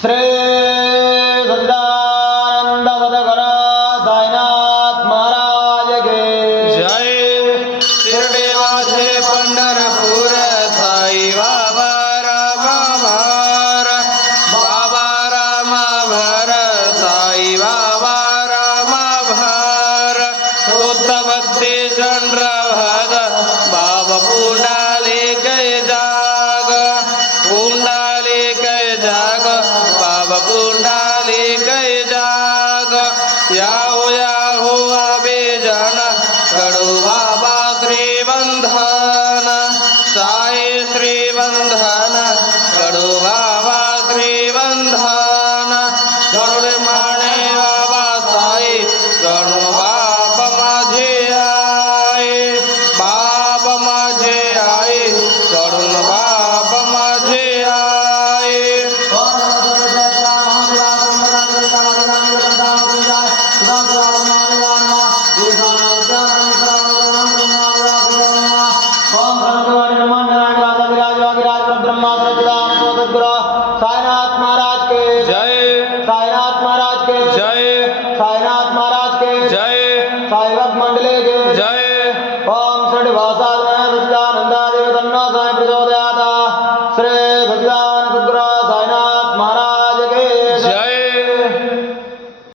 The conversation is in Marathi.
श्री सच्चिदानंद सद्गुरु साईनाथ महाराज के जय. शिर्डी माझे पंढरपूर साई बाबा राम भर, बाबा राम भर, साई बाबा राम भर, शुद्ध भक्ती चंद्र भर.